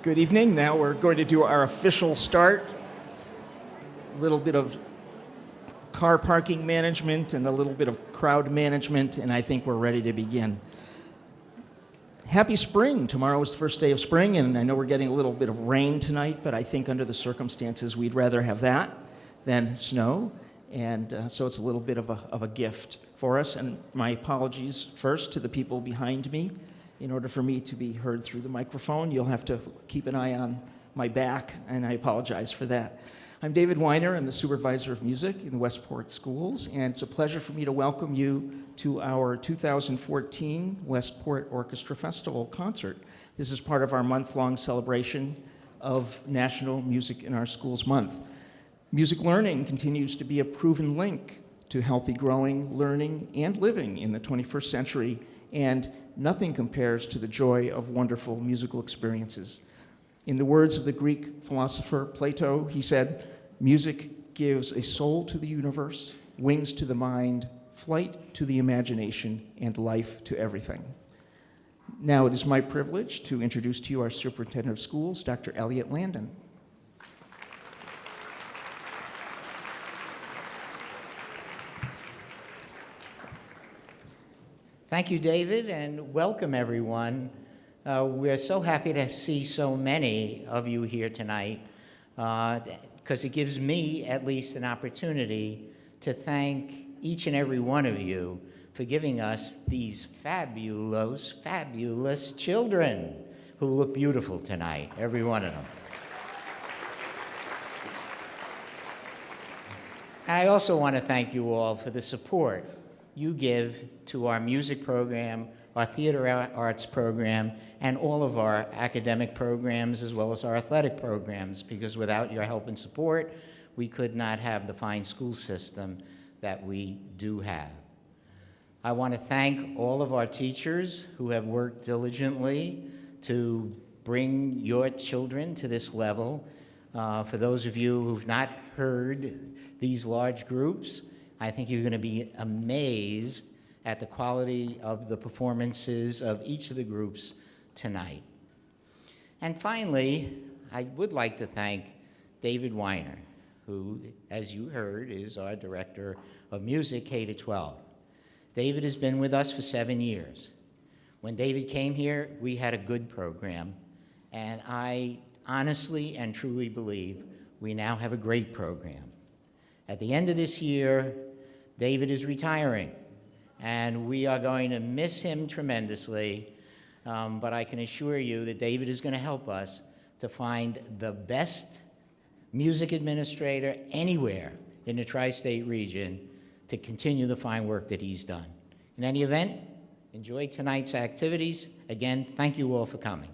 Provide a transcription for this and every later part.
Good evening. Now we're going to do our official start. A little bit of car parking management and a little bit of crowd management, and I think we're ready to begin. Happy spring. Tomorrow is the first day of spring, and I know we're getting a little bit of rain tonight, but I think under the circumstances we'd rather have that than snow, and so it's a little bit of a gift for us. And my apologies first to the people behind me. In order for me to be heard through the microphone, you'll have to keep an eye on my back, and I apologize for that. I'm David Weiner. I'm the supervisor of music in the Westport schools, and it's a pleasure for me to welcome you to our 2014 Westport Orchestra Festival concert. This is part of our month-long celebration of National Music in Our Schools Month. Music learning continues to be a proven link to healthy growing, learning, and living in the 21st century, and nothing compares to the joy of wonderful musical experiences. In the words of the Greek philosopher Plato, he said, "Music gives a soul to the universe, wings to the mind, flight to the imagination, and life to everything." Now it is my privilege to introduce to you our Superintendent of Schools, Dr. Elliot Landon. Thank you, David, and welcome, everyone. We're so happy to see so many of you here tonight because it gives me, at least, an opportunity to thank each and every one of you for giving us these fabulous, fabulous children who look beautiful tonight, every one of them. And I also want to thank you all for the support you give to our music program, our theater arts program, and all of our academic programs, as well as our athletic programs, because without your help and support, we could not have the fine school system that we do have. I want to thank all of our teachers who have worked diligently to bring your children to this level. For those of you who've not heard these large groups, I think you're going to be amazed at the quality of the performances of each of the groups tonight. And finally, I would like to thank David Weiner, who, as you heard, is our Director of Music K-12. David has been with us for 7 years. When David came here, we had a good program, and I honestly and truly believe we now have a great program. At the end of this year, David is retiring, and we are going to miss him tremendously, but I can assure you that David is going to help us to find the best music administrator anywhere in the tri-state region to continue the fine work that he's done. In any event, enjoy tonight's activities. Again, thank you all for coming.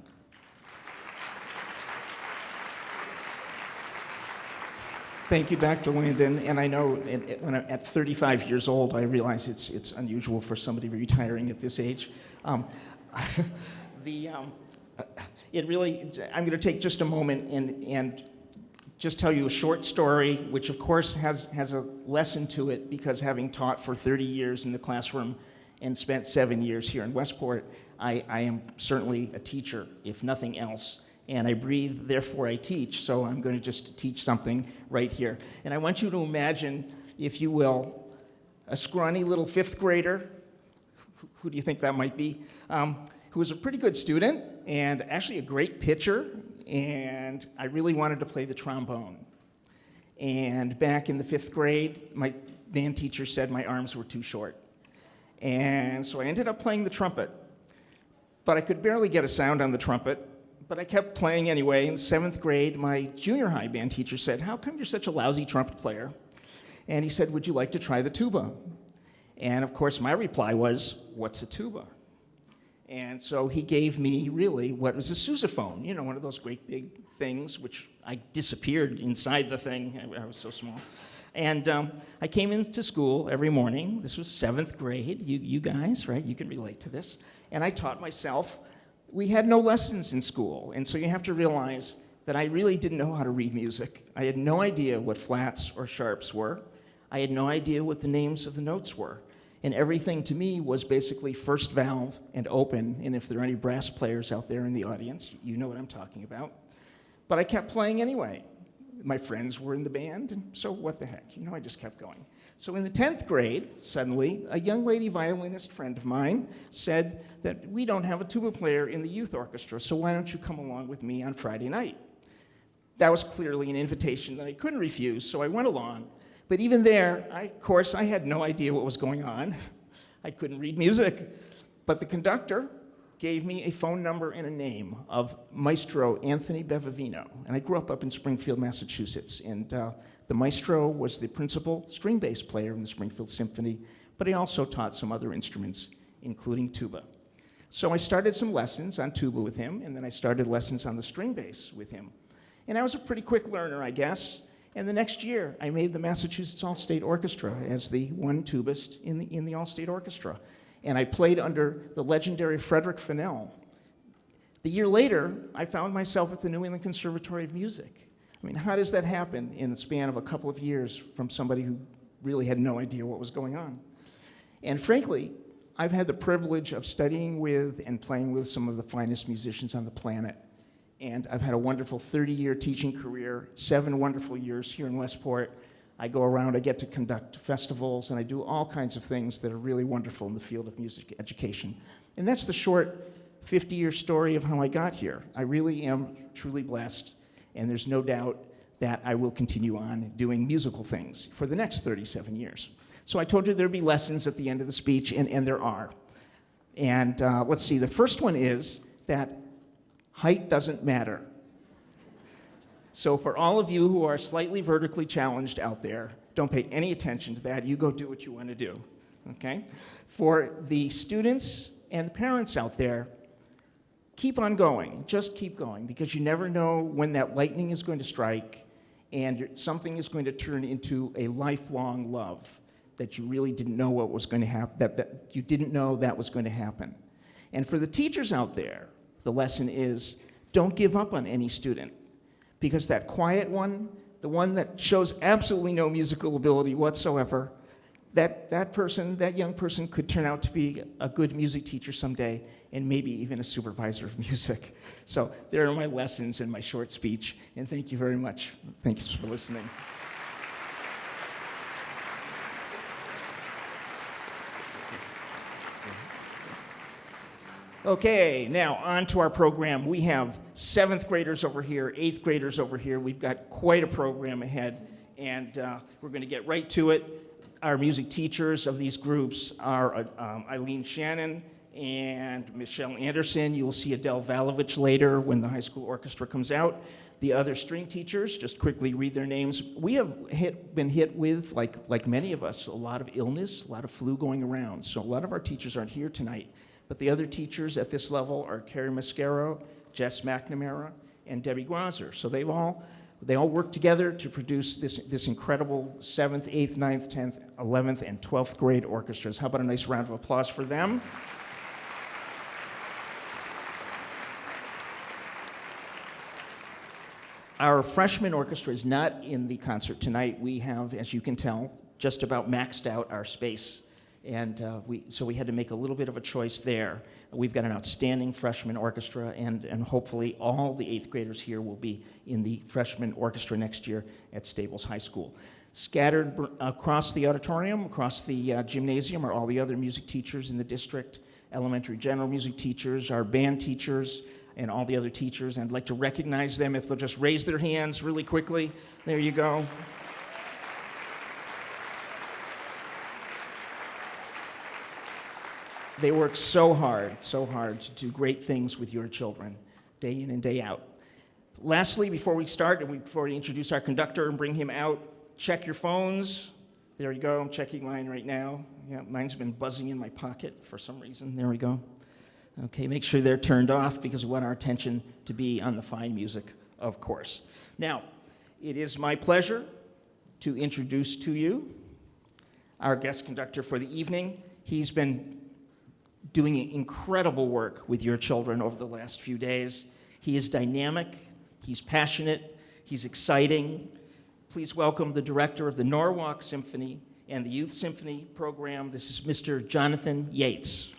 Thank you, Dr. Landon. And I know when I'm at 35 years old, I realize it's unusual for somebody retiring at this age. I'm going to take just a moment and just tell you a short story, which of course has a lesson to it, because having taught for 30 years in the classroom and spent 7 years here in Westport, I am certainly a teacher, if nothing else. And I breathe, therefore I teach, so I'm going to just teach something right here. And I want you to imagine, if you will, a scrawny little fifth grader, who do you think that might be, who was a pretty good student and actually a great pitcher, and I really wanted to play the trombone. And back in the fifth grade, my band teacher said my arms were too short. And so I ended up playing the trumpet, but I could barely get a sound on the trumpet. But I kept playing anyway. In 7th grade, my junior high band teacher said, "How come you're such a lousy trumpet player?" And he said, "Would you like to try the tuba?" And of course, my reply was, "What's a tuba?" And so he gave me really what was a sousaphone, one of those great big things, which I disappeared inside the thing. I was so small. And I came into school every morning. This was 7th grade. You guys, right? You can relate to this. And I taught myself. We had no lessons in school, and so you have to realize that I really didn't know how to read music. I had no idea what flats or sharps were. I had no idea what the names of the notes were. And everything to me was basically first valve and open. And if there are any brass players out there in the audience, you know what I'm talking about. But I kept playing anyway. My friends were in the band, and so what the heck? I just kept going. So in the 10th grade, suddenly, a young lady violinist friend of mine said that we don't have a tuba player in the youth orchestra, so why don't you come along with me on Friday night? That was clearly an invitation that I couldn't refuse, so I went along. But even there, of course, I had no idea what was going on. I couldn't read music. But the conductor gave me a phone number and a name of Maestro Anthony Bevavino. And I grew up in Springfield, Massachusetts. And the maestro was the principal string bass player in the Springfield Symphony, but he also taught some other instruments, including tuba. So I started some lessons on tuba with him, and then I started lessons on the string bass with him. And I was a pretty quick learner, I guess. And the next year, I made the Massachusetts All-State Orchestra as the one tubist in the All-State Orchestra. And I played under the legendary Frederick Fennell. The year later, I found myself at the New England Conservatory of Music. I mean, how does that happen in the span of a couple of years from somebody who really had no idea what was going on? And frankly, I've had the privilege of studying with and playing with some of the finest musicians on the planet. And I've had a wonderful 30-year teaching career, 7 wonderful years here in Westport. I go around, I get to conduct festivals, and I do all kinds of things that are really wonderful in the field of music education. And that's the short 50-year story of how I got here. I really am truly blessed, and there's no doubt that I will continue on doing musical things for the next 37 years. So I told you there'd be lessons at the end of the speech, and there are. And let's see, the first one is that height doesn't matter. So for all of you who are slightly vertically challenged out there, don't pay any attention to that. You go do what you want to do, okay? For the students and parents out there, keep on going. Just keep going, because you never know when that lightning is going to strike and something is going to turn into a lifelong love that you really didn't know what was going to happen, that you didn't know that was going to happen. And for the teachers out there, the lesson is, don't give up on any student, because that quiet one, the one that shows absolutely no musical ability whatsoever, that young person could turn out to be a good music teacher someday, and maybe even a supervisor of music. So there are my lessons in my short speech, and thank you very much. Thanks for listening. Okay, now on to our program. We have 7th graders over here, 8th graders over here. We've got quite a program ahead, and we're going to get right to it. Our music teachers of these groups are Eileen Shannon and Michelle Anderson. You'll see Adele Valovich later when the high school orchestra comes out. The other string teachers, just quickly read their names. We have been hit with, like many of us, a lot of illness, a lot of flu going around. So a lot of our teachers aren't here tonight. But the other teachers at this level are Carrie Mascaro, Jess McNamara, and Debbie Grosser. So they all work together to produce this incredible 7th, 8th, 9th, 10th, 11th, and 12th grade orchestras. How about a nice round of applause for them? Our freshman orchestra is not in the concert tonight. We have, as you can tell, just about maxed out our space. And so we had to make a little bit of a choice there. We've got an outstanding freshman orchestra, and hopefully all the 8th graders here will be in the freshman orchestra next year at Stables High School. Scattered across the auditorium, across the gymnasium, are all the other music teachers in the district, elementary general music teachers, our band teachers, and all the other teachers. And I'd like to recognize them if they'll just raise their hands really quickly. There you go. They work so hard to do great things with your children, day in and day out. Lastly, before we start, and before we introduce our conductor and bring him out, check your phones. There you go, I'm checking mine right now. Yeah, mine's been buzzing in my pocket for some reason. There we go. Okay, make sure they're turned off because we want our attention to be on the fine music, of course. Now, it is my pleasure to introduce to you our guest conductor for the evening. He's been doing incredible work with your children over the last few days. He is dynamic, he's passionate, he's exciting. Please welcome the director of the Norwalk Symphony And the Youth Symphony program, this is Mr. Jonathan Yates.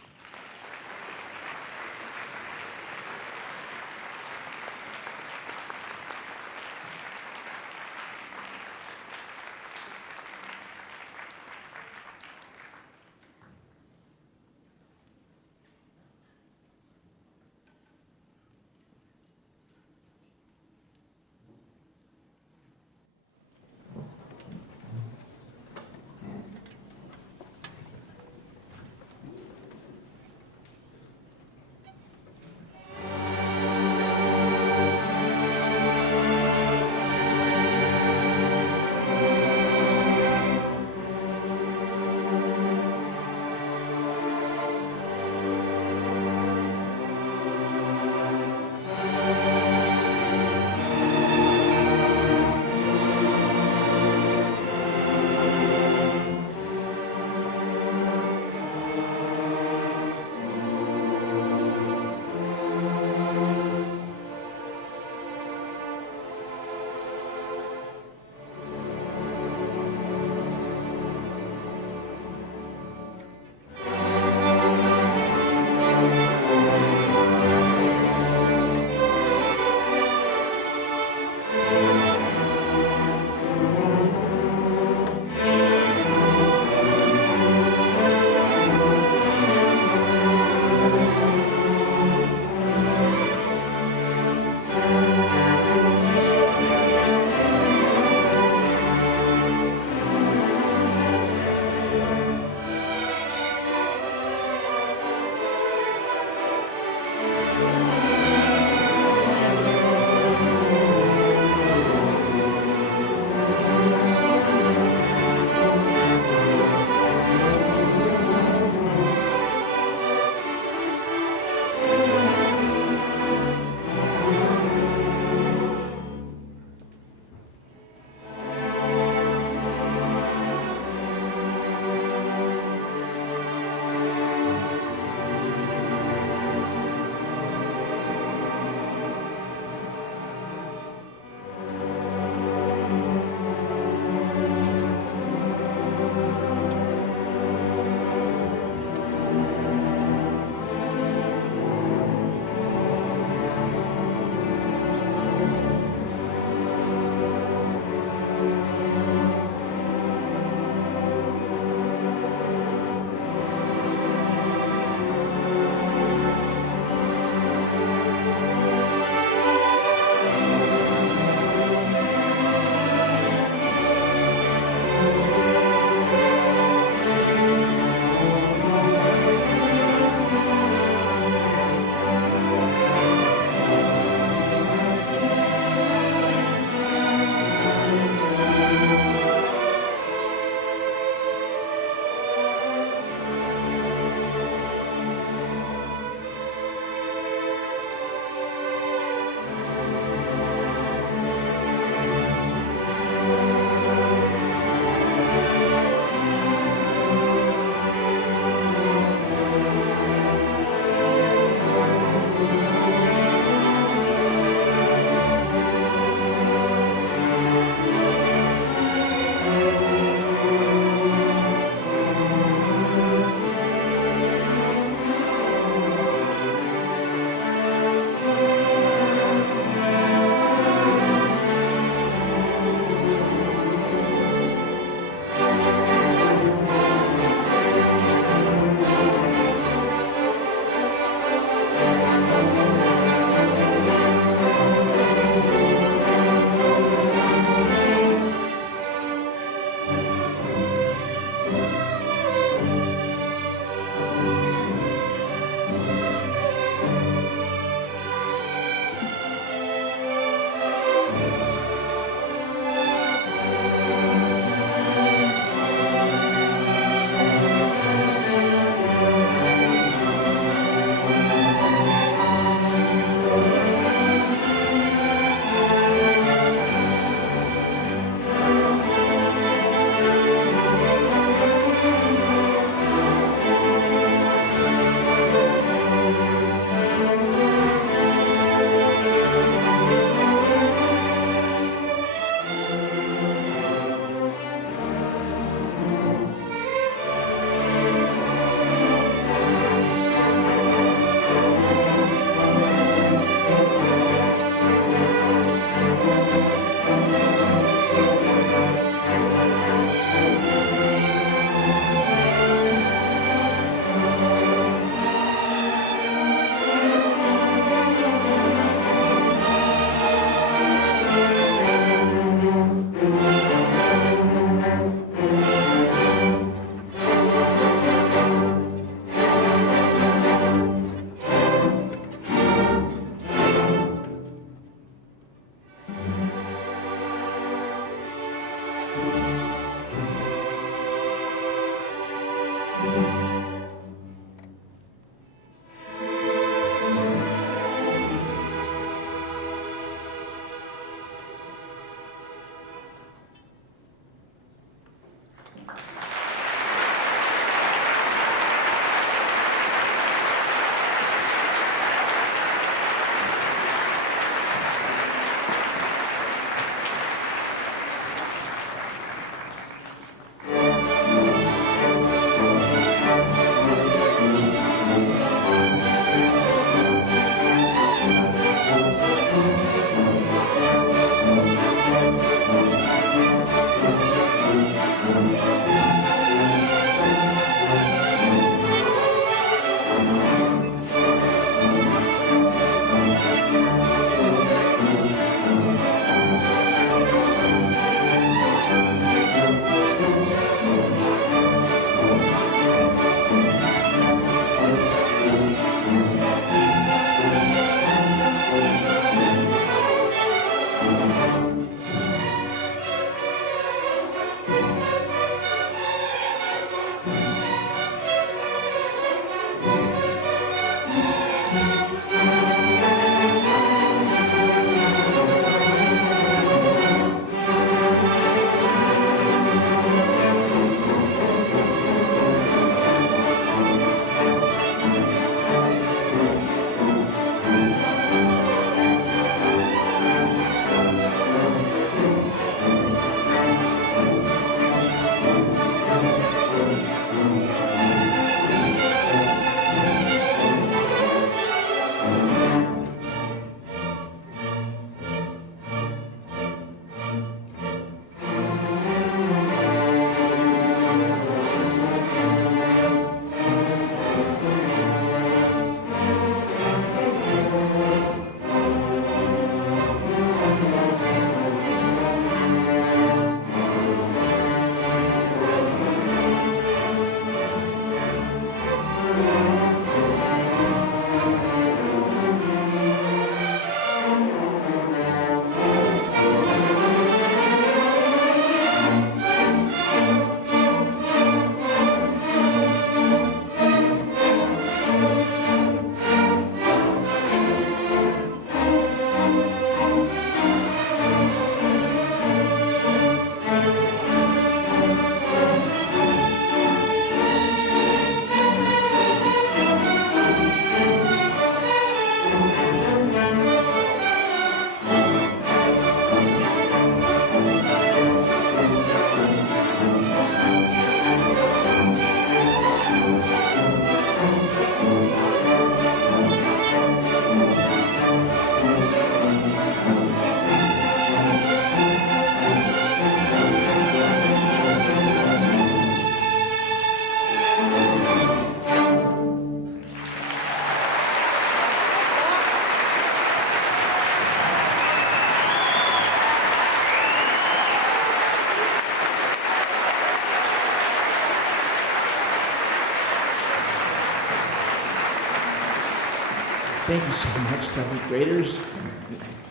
thank you so much, seventh graders.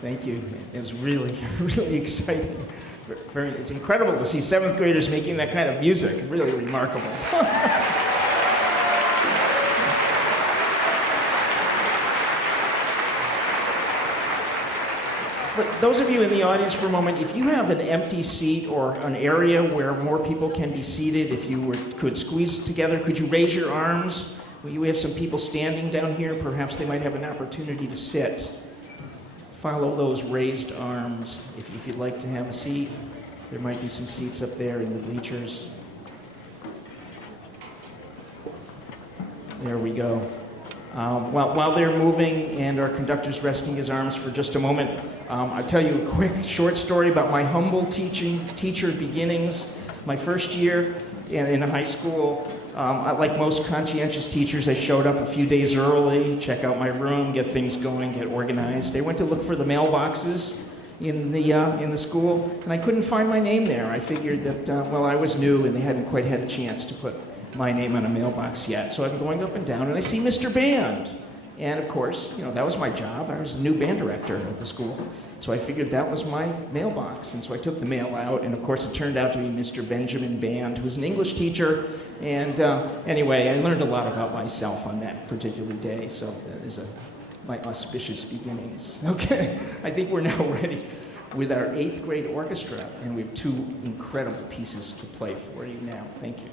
Thank you. It was really, really exciting. It's incredible to see seventh graders making that kind of music. Really remarkable. For those of you in the audience for a moment, if you have an empty seat or an area where more people can be seated, if you could squeeze together, could you raise your arms? We have some people standing down here. Perhaps they might have an opportunity to sit. Follow those raised arms. If you'd like to have a seat, there might be some seats up there in the bleachers. There we go. While they're moving and our conductor's resting his arms for just a moment, I'll tell you a quick short story about my humble teacher beginnings. My first year in high school, like most conscientious teachers, I showed up a few days early, check out my room, get things going, get organized. I went to look for the mailboxes in the school, and I couldn't find my name there. I figured that, I was new and they hadn't quite had a chance to put my name on a mailbox yet. So I'm going up and down, and I see Mr. Band. And of course, that was my job. I was the new band director at the school. So I figured that was my mailbox. And so I took the mail out, and of course it turned out to be Mr. Benjamin Band, who was an English teacher. And anyway, I learned a lot about myself on that particular day. So that is my auspicious beginnings. Okay, I think we're now ready with our 8th grade orchestra, and we have 2 incredible pieces to play for you now. Thank you.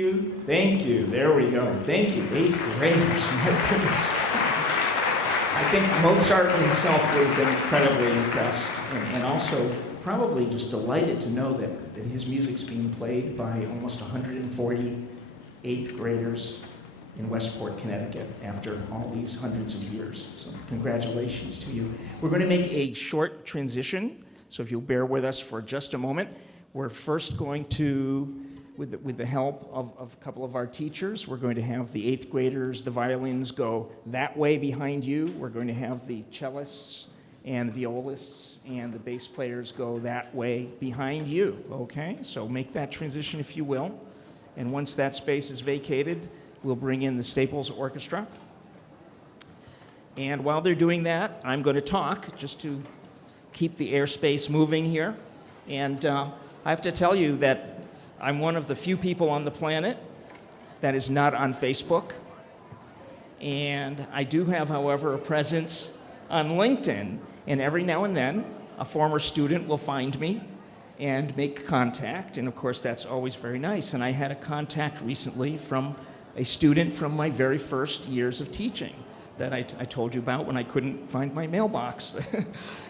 you. Thank you. There we go. Thank you. 8th graders. My goodness. I think Mozart himself would have been incredibly impressed and also probably just delighted to know that his music's being played by almost 140 8th graders in Westport, Connecticut, after all these hundreds of years. So congratulations to you. We're going to make a short transition, so if you'll bear with us for just a moment. We're first going to, with the help of a couple of our teachers, we're going to have the 8th graders, the violins go that way behind you. We're going to have the cellists and violists and the bass players go that way behind you, okay? So make that transition if you will. And once that space is vacated, we'll bring in the Staples Orchestra. And while they're doing that, I'm going to talk just to keep the airspace moving here. And I have to tell you that I'm one of the few people on the planet that is not on Facebook. And I do have, however, a presence on LinkedIn. And every now and then, a former student will find me and make contact. And of course, that's always very nice. And I had a contact recently from a student from my very first years of teaching that I told you about when I couldn't find my mailbox.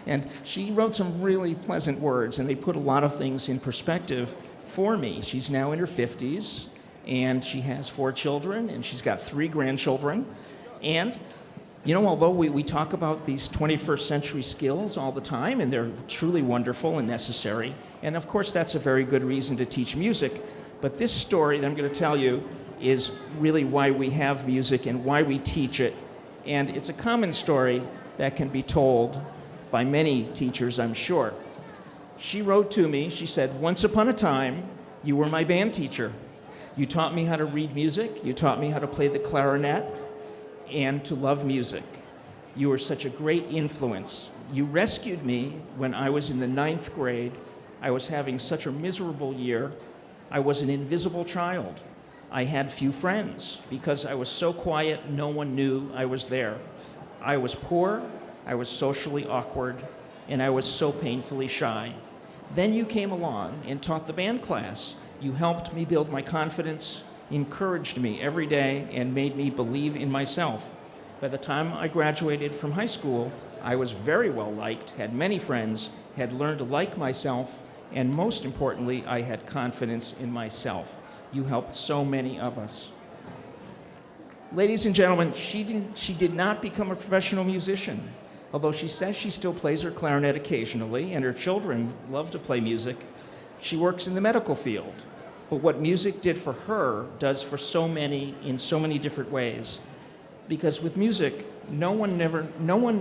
And she wrote some really pleasant words, and they put a lot of things in perspective for me. She's now in her 50s, and she has 4 children, and she's got 3 grandchildren. And, you know, although we talk about these 21st century skills all the time, and they're truly wonderful and necessary, and of course that's a very good reason to teach music, but this story that I'm going to tell you is really why we have music and why we teach it. And it's a common story that can be told by many teachers, I'm sure. She wrote to me, she said, "Once upon a time, you were my band teacher. You taught me how to read music, you taught me how to play the clarinet, and to love music. You were such a great influence. You rescued me when I was in the 9th grade. I was having such a miserable year. I was an invisible child. I had few friends because I was so quiet, no one knew I was there. I was poor, I was socially awkward, and I was so painfully shy. Then you came along and taught the band class. You helped me build my confidence, encouraged me every day, and made me believe in myself. By the time I graduated from high school, I was very well liked, had many friends, had learned to like myself, and most importantly, I had confidence in myself. You helped so many of us." Ladies and gentlemen, she did not become a professional musician, although she says she still plays her clarinet occasionally, and her children love to play music. She works in the medical field. But what music did for her does for so many in so many different ways. Because with music, no one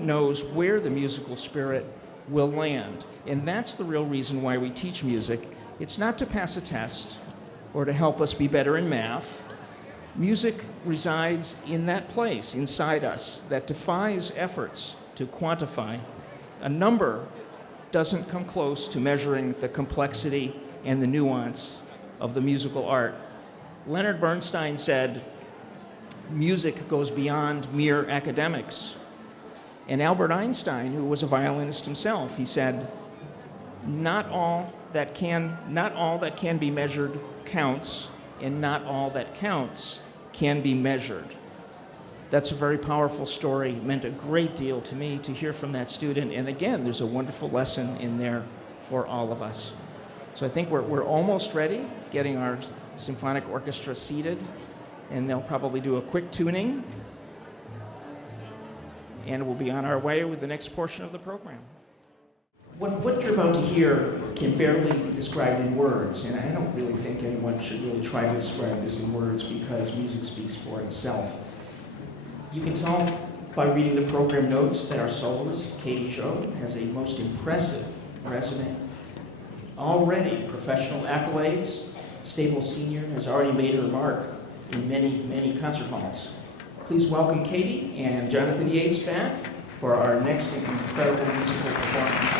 knows where the musical spirit will land. And that's the real reason why we teach music. It's not to pass a test or to help us be better in math. Music resides in that place inside us that defies efforts to quantify. A number doesn't come close to measuring the complexity and the nuance of the musical art. Leonard Bernstein said, "Music goes beyond mere academics." And Albert Einstein, who was a violinist himself, he said, not all that can be measured counts, and not all that counts can be measured." That's a very powerful story. It meant a great deal to me to hear from that student. And again, there's a wonderful lesson in there for all of us. So I think we're almost ready, getting our symphonic orchestra seated, and they'll probably do a quick tuning, and we'll be on our way with the next portion of the program. What you're about to hear can barely be described in words, and I don't really think anyone should really try to describe this in words because music speaks for itself. You can tell by reading the program notes that our soloist, Katie Joe, has a most impressive resume. Already professional accolades. Staples Senior has already made her mark in many, many concert halls. Please welcome Katie and Jonathan Yates back for our next incredible musical performance.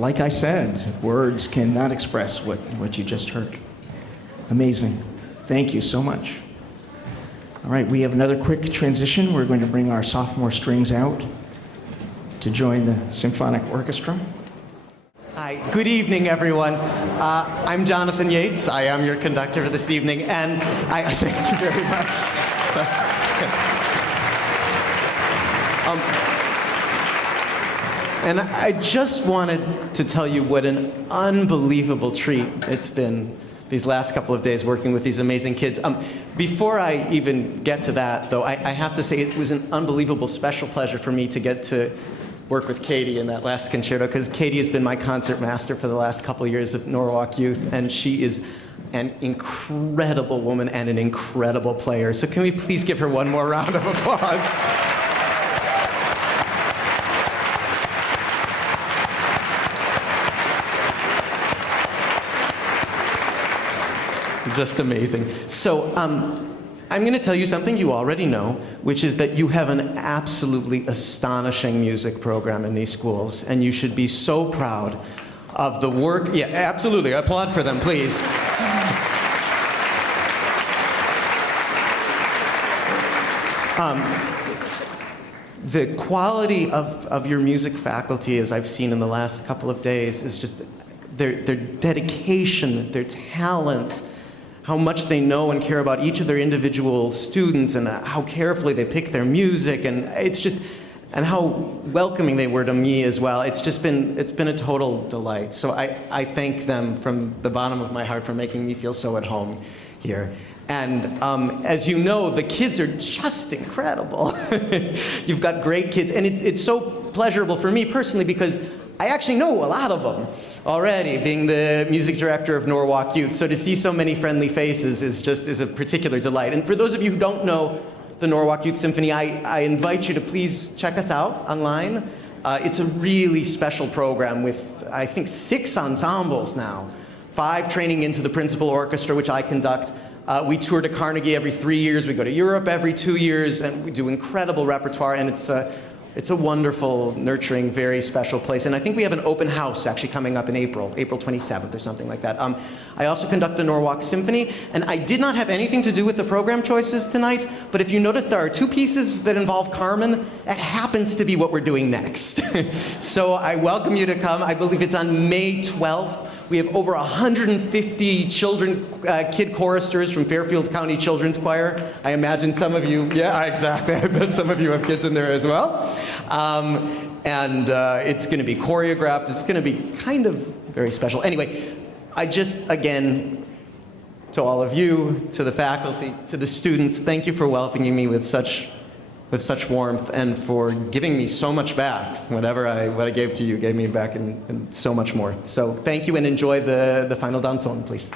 like I said, words cannot express what you just heard. Amazing. Thank you so much. All right, we have another quick transition. We're going to bring our sophomore strings out to join the symphonic orchestra. Hi, good evening, everyone. I'm Jonathan Yates. I am your conductor for this evening, and I thank you very much. And I just wanted to tell you what an unbelievable treat it's been these last couple of days working with these amazing kids. Before I even get to that, though, I have to say it was an unbelievable special pleasure for me to get to work with Katie in that last concerto, because Katie has been my concert master for the last couple of years of Norwalk Youth, and she is an incredible woman and an incredible player. So can we please give her one more round of applause? Just amazing. So I'm going to tell you something you already know, which is that you have an absolutely astonishing music program in these schools, and you should be so proud of the work. Yeah, absolutely. Applaud for them, please. The quality of your music faculty, as I've seen in the last couple of days, is just their dedication, their talent, how much they know and care about each of their individual students, and how carefully they pick their music, and it's just, and how welcoming they were to me as well. It's been a total delight. So I thank them from the bottom of my heart for making me feel so at home here. And as you know, the kids are just incredible. You've got great kids, and it's so pleasurable for me personally because I actually know a lot of them already, being the music director of Norwalk Youth. So to see so many friendly faces is a particular delight. And for those of you who don't know the Norwalk Youth Symphony, I invite you to please check us out online. It's a really special program with, I think, 6 ensembles now, 5 training into the principal orchestra, which I conduct. We tour to Carnegie every 3 years. We go to Europe every 2 years, and we do incredible repertoire, and it's a wonderful, nurturing, very special place. And I think we have an open house actually coming up in April 27th or something like that. I also conduct the Norwalk Symphony, and I did not have anything to do with the program choices tonight, but if you notice, there are 2 pieces that involve Carmen. That happens to be what we're doing next. So I welcome you to come. I believe it's on May 12th. We have over 150 kid choristers from Fairfield County Children's Choir. I imagine some of you, yeah, exactly. I bet some of you have kids in there as well. And it's going to be choreographed. It's going to be kind of very special. Anyway, I just, again, to all of you, to the faculty, to the students, thank you for welcoming me with such warmth and for giving me so much back. What I gave to you gave me back and so much more. So thank you, and enjoy the final danzón, please.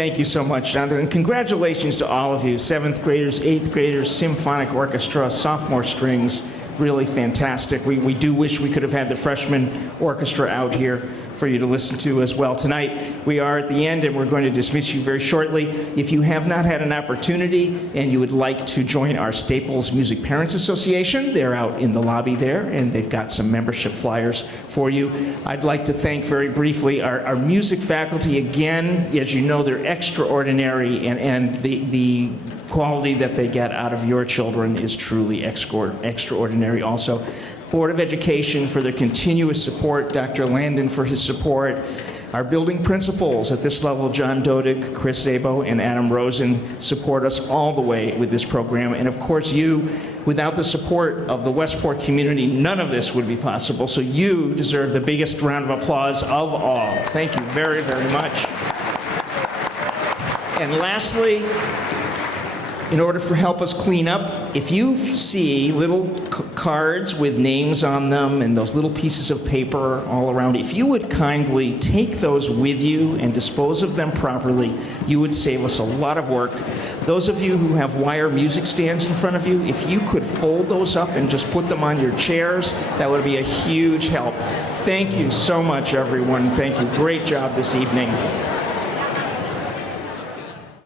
Thank you so much, Jonathan. And congratulations to all of you, 7th graders, 8th graders, symphonic orchestra, sophomore strings. Really fantastic. We do wish we could have had the freshman orchestra out here for you to listen to as well tonight. We are at the end, and we're going to dismiss you very shortly. If you have not had an opportunity and you would like to join our Staples Music Parents Association, they're out in the lobby there, and they've got some membership flyers for you. I'd like to thank very briefly our music faculty. Again, as you know, they're extraordinary, and the quality that they get out of your children is truly extraordinary also. Board of Education for their continuous support, Dr. Landon for his support, our building principals at this level, John Dodig, Chris Szabo, and Adam Rosen, support us all the way with this program. And of course you, without the support of the Westport community, none of this would be possible. So you deserve the biggest round of applause of all. Thank you very, very much. And lastly, in order for help us clean up, if you see little cards with names on them and those little pieces of paper all around, if you would kindly take those with you and dispose of them properly, you would save us a lot of work. Those of you who have wire music stands in front of you, if you could fold those up and just put them on your chairs, that would be a huge help. Thank you so much, everyone. Thank you. Great job this evening.